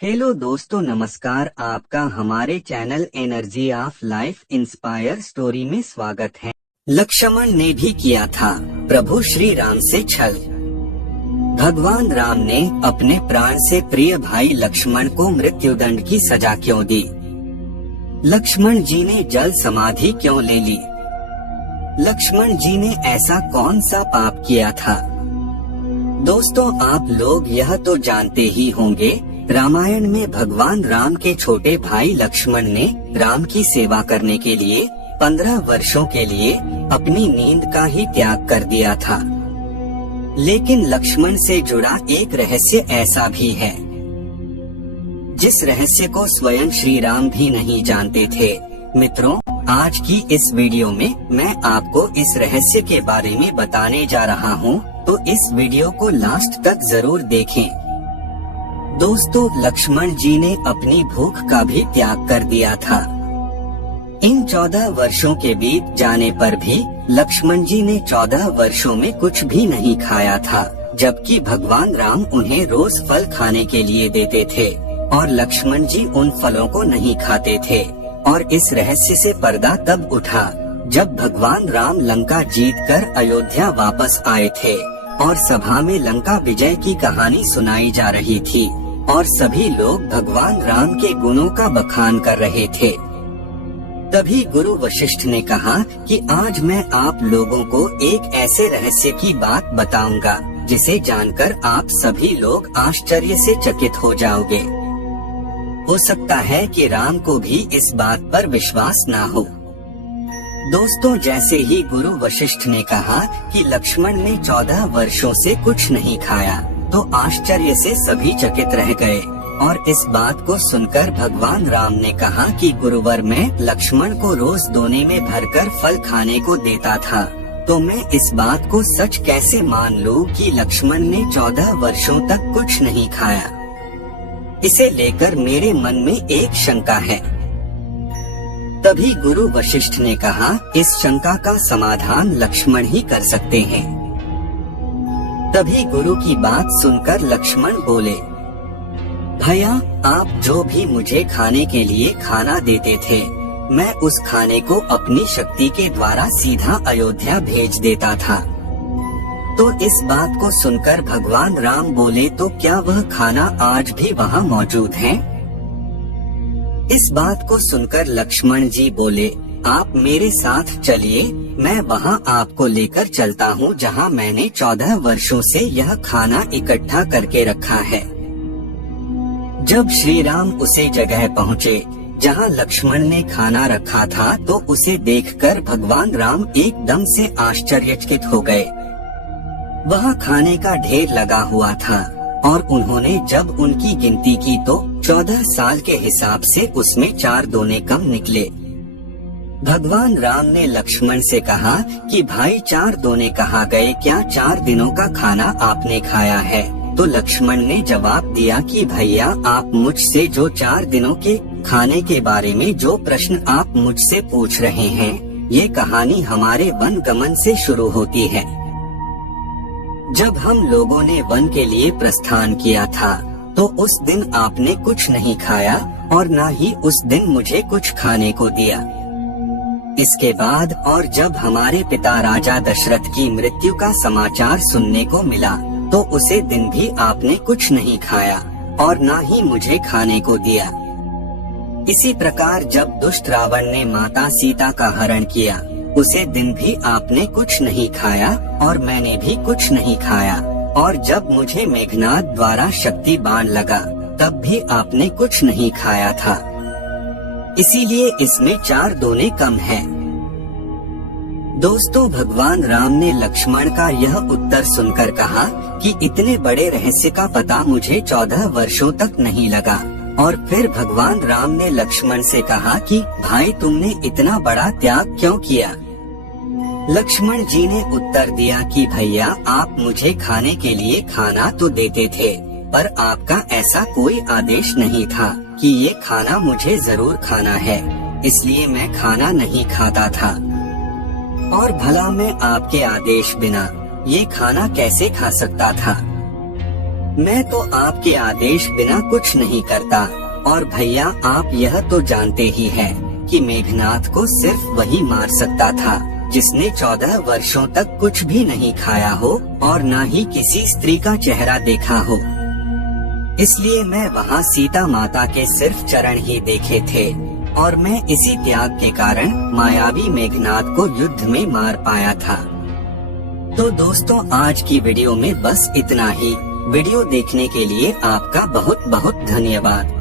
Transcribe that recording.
Hello दोस्तों, नमस्कार। आपका हमारे channel energy of life inspire story में स्वागत है। लक्ष्मण ने भी किया था प्रभु श्री राम से छल। भगवान राम ने अपने प्राण से प्रिय भाई लक्ष्मण को मृत्युदंड की सजा क्यों दी? लक्ष्मण जी ने जल समाधि क्यों ले ली? लक्ष्मण जी ने ऐसा कौन सा पाप किया था? दोस्तों, आप लोग यह तो जानते ही होंगे, रामायण में भगवान राम के छोटे भाई लक्ष्मण ने राम की सेवा करने के लिए 15 वर्षों के लिए अपनी नींद का ही त्याग कर दिया था। लेकिन लक्ष्मण से जुड़ा एक रहस्य ऐसा भी है जिस रहस्य को स्वयं श्री राम भी नहीं जानते थे। मित्रों, आज की इस वीडियो में मैं आपको इस रहस्य के बारे में बताने जा रहा हूँ, तो इस वीडियो को लास्ट तक जरूर देखें। दोस्तों, लक्ष्मण जी ने अपनी भूख का भी त्याग कर दिया था। इन 14 वर्षों के बीत जाने पर भी लक्ष्मण जी ने 14 वर्षों में कुछ भी नहीं खाया था, जबकि भगवान राम उन्हें रोज फल खाने के लिए देते थे और लक्ष्मण जी उन फलों को नहीं खाते थे। और इस रहस्य से पर्दा तब उठा जब भगवान राम लंका जीतकर अयोध्या वापस आए थे और सभा में लंका विजय की कहानी सुनाई जा रही थी और सभी लोग भगवान राम के गुणों का बखान कर रहे थे। तभी गुरु वशिष्ठ ने कहा कि आज मैं आप लोगों को एक ऐसे रहस्य की बात बताऊंगा जिसे जानकर आप सभी लोग आश्चर्य से चकित हो जाओगे। हो सकता है कि राम को भी इस बात पर विश्वास ना हो। दोस्तों, जैसे ही गुरु वशिष्ठ ने कहा कि लक्ष्मण ने 14 वर्षों से कुछ नहीं खाया, तो आश्चर्य से सभी चकित रह गए। और इस बात को सुनकर भगवान राम ने कहा कि गुरुवर, मैं लक्ष्मण को रोज दोने में भरकर फल खाने को देता था, तो मैं इस बात को सच कैसे मान लूं कि लक्ष्मण ने 14 वर्षों तक कुछ नहीं खाया? इसे लेकर मेरे मन में एक शंका है। तभी गुरु वशिष्ठ ने कहा, इस शंका का समाधान लक्ष्मण ही कर सकते हैं। तभी गुरु की बात सुनकर लक्ष्मण बोले, भैया, आप जो भी मुझे खाने के लिए खाना देते थे, मैं उस खाने को अपनी शक्ति के द्वारा सीधा अयोध्या भेज देता था। तो इस बात को सुनकर भगवान राम बोले, तो क्या वह खाना आज भी वहाँ मौजूद है? इस बात को सुनकर लक्ष्मण जी बोले, आप मेरे साथ चलिए, मैं वहाँ आपको लेकर चलता हूँ जहाँ मैंने 14 वर्षों से यह खाना इकट्ठा करके रखा है। जब श्री राम उसे जगह पहुँचे जहाँ लक्ष्मण ने खाना रखा था, तो उसे देखकर भगवान राम एकदम से आश्चर्यचकित हो गए। वहाँ खाने का ढेर लगा हुआ था और उन्होंने जब उनकी गिनती की तो 14 साल के हिसाब से उसमें 4 दोने कम निकले। भगवान राम ने लक्ष्मण से कहा कि भाई, 4 दोने कहाँ गए? क्या 4 दिनों का खाना आपने खाया है? तो लक्ष्मण ने जवाब दिया कि भैया, आप मुझसे जो 4 दिनों के खाने के बारे में जो प्रश्न आप मुझसे पूछ रहे हैं, ये कहानी हमारे वन गमन से शुरू होती है। जब हम लोगों ने वन के लिए प्रस्थान किया था, तो उस दिन आपने कुछ नहीं खाया और न ही उस दिन मुझे कुछ खाने को दिया। इसके बाद और जब हमारे पिता राजा दशरथ की मृत्यु का समाचार सुनने को मिला, तो उसे दिन भी आपने कुछ नहीं खाया और न ही मुझे खाने को दिया। इसी प्रकार जब दुष्ट रावण ने माता सीता का हरण किया, उसे दिन भी आपने कुछ नहीं खाया और मैंने भी कुछ नहीं खाया। और जब मुझे मेघनाद द्वारा शक्ति बाण लगा, तब भी आपने कुछ नहीं खाया था। इसीलिए इसमें 4 दोने कम है। दोस्तों, भगवान राम ने लक्ष्मण का यह उत्तर सुनकर कहा कि इतने बड़े रहस्य का पता मुझे 14 वर्षों तक नहीं लगा। और फिर भगवान राम ने लक्ष्मण से कहा कि भाई, तुमने इतना बड़ा त्याग क्यों किया? लक्ष्मण जी ने उत्तर दिया कि भैया, आप मुझे खाने के लिए खाना तो देते थे, पर आपका ऐसा कोई आदेश नहीं था कि ये खाना मुझे जरूर खाना है, इसलिए मैं खाना नहीं खाता था। और भला मैं आपके आदेश बिना ये खाना कैसे खा सकता था? मैं तो आपके आदेश बिना कुछ नहीं करता, और भैया आप यह तो जानते ही हैं कि मेघनाथ को सिर्फ वही मार सकता था जिसने 14 वर्षों तक कुछ भी नहीं खाया हो और न ही किसी स्त्री का चेहरा देखा हो। इसलिए मैं वहाँ सीता माता के सिर्फ चरण ही देखे थे, और मैं इसी त्याग के कारण मायावी मेघनाथ को युद्ध में मार पाया था। तो दोस्तों, आज की वीडियो में बस इतना ही। वीडियो देखने के लिए आपका बहुत बहुत धन्यवाद।